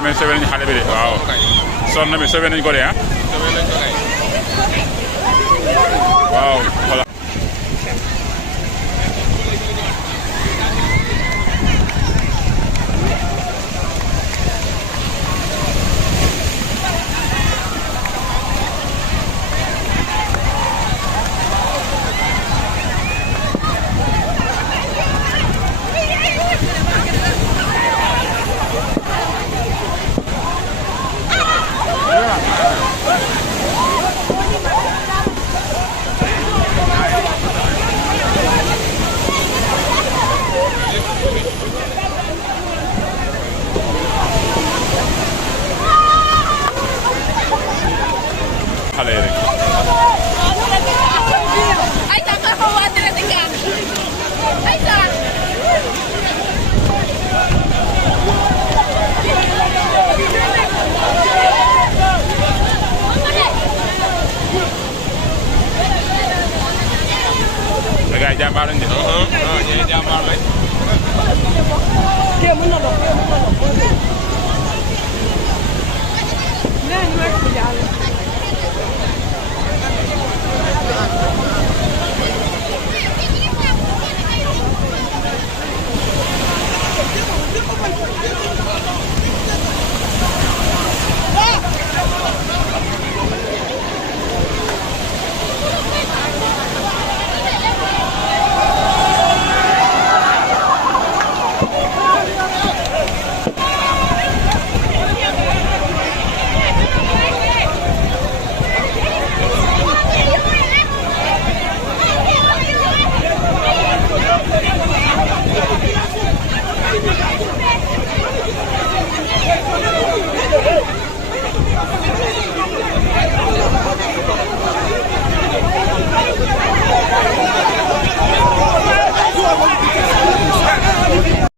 daa mel sauvé nañu xale bi de waaw sonn na mi sauvé nañu ko de ah waaw voilà xale yi rek gars yi jàmbaar lañ de. ñooy jàmbaar lañ. kii mën na dox kii mën na dox. nee ñu rek bu jàll.